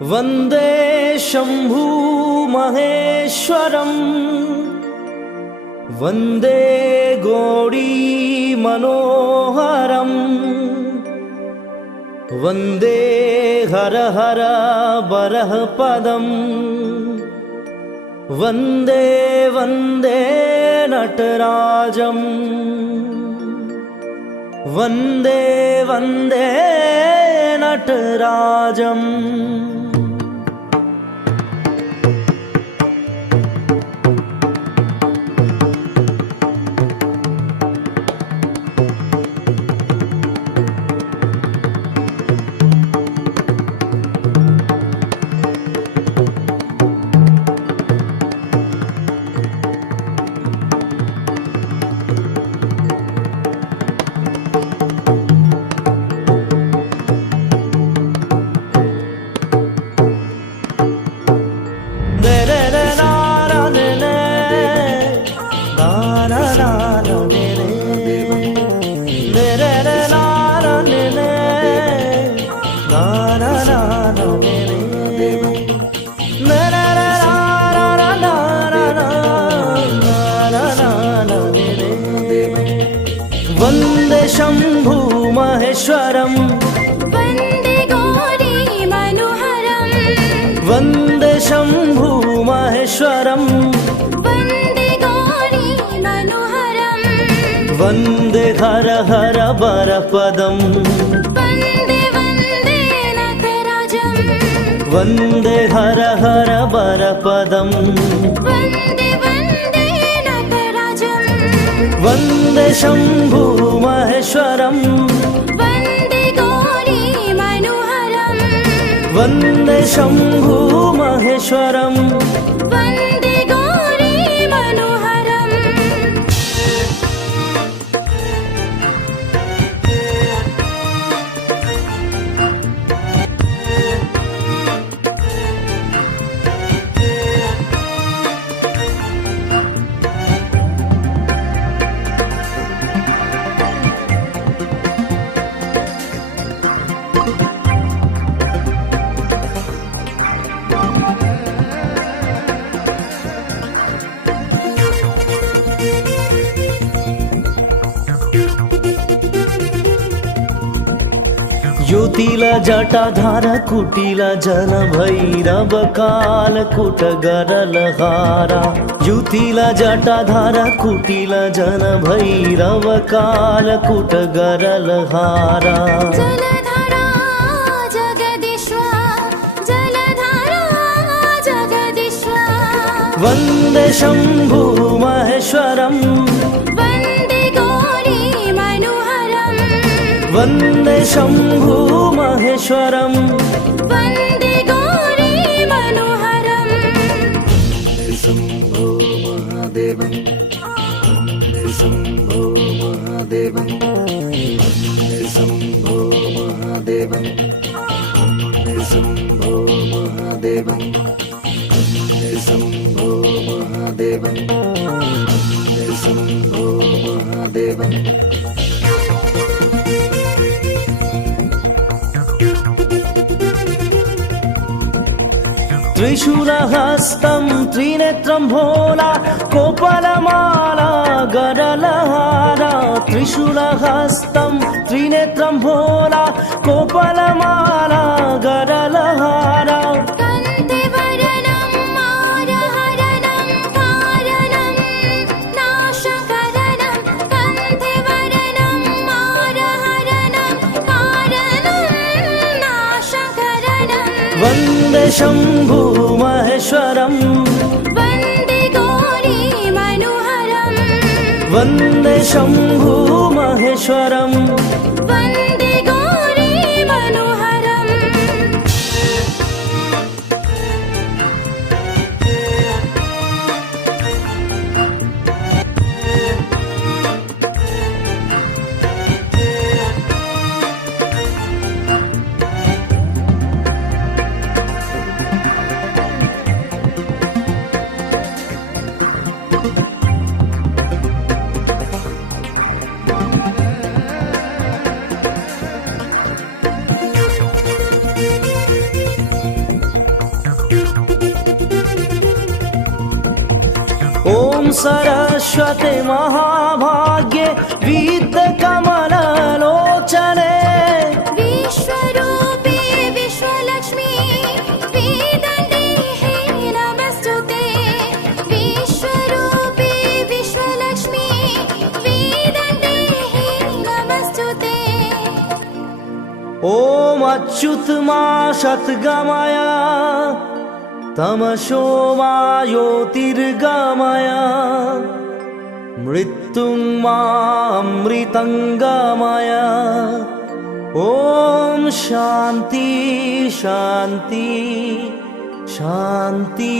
वन्दे शम्भु महेश्वरम् वन्दे गौरी मनोहरम् वन्दे हर हर बरह पदम् वन्दे वन्दे नटराजम् वन्दे वन्दे नटराजम्। वन्दे शम्भु महेश्वरम् वन्दे गौरी मनोहरम् वन्दे शम्भु महेश्वरम् वन्दे गौरी मनोहरम् वन्दे हर हर बरपदम् वन्दे वन्दे नटराजम् वन्दे हर हर बरपदम् वन्दे वन्दे नटराजम् वन्दे शम्भु महेश्वरम् वन्दे गौरी मनोहरम् वन्दे शम्भु महेश्वरम् वन्दे गौरी मनोहरम्। युतिल जटाधार कुटिल जन भैरव काल कुट गरलहारा युतिल जटाधार कुटिल जन भैरव काल कुट गरलहारा जलधारा जगदीश्वर जलधारा जगदीश्वर वन्दे शम्भु महेश्वरम् वन्दे गौरी मनोहरम् वन्दे शम्भु महेश्वरम् वन्दे गौरी मनोहरम्। शम्भो महादेवम् वन्दे शम्भो महादेवम् वन्दे शम्भो महादेवम् वन्दे शम्भो महादेवम् वन्दे शम्भो महादेवम् वन्दे शम्भो महादेवम्। त्रिशूलहस्तं त्रिनेत्रं भोला कोपलमाला गरलहारा त्रिशूलहस्तं त्रिनेत्रं भोला कोपलमाला गरलहारा कन्ते वरनं मारहरणं कारणं नाशकरणं कन्ते वरनं मारहरणं कारणं नाशकरणं वन्दे शम्भु महेश्वरम् वन्दे गौरी मनोहरम् वन्दे शम्भु महेश्वरम् वन्दे गौरी मनोहरम्। सरस्वती महाभाग्ये विद्यकमललोचने विश्वरूपे विश्वलक्ष्मी वेदन्तेः नमस्तुते विश्वरूपे विश्वलक्ष्मी वेदन्तेः नमस्तुते ॐ अच्युत मा सद्गमय तमसो मा ज्योतिर्गमय मृत्युं मा अमृतंगमय ॐ शान्ति शान्ति शान्ति।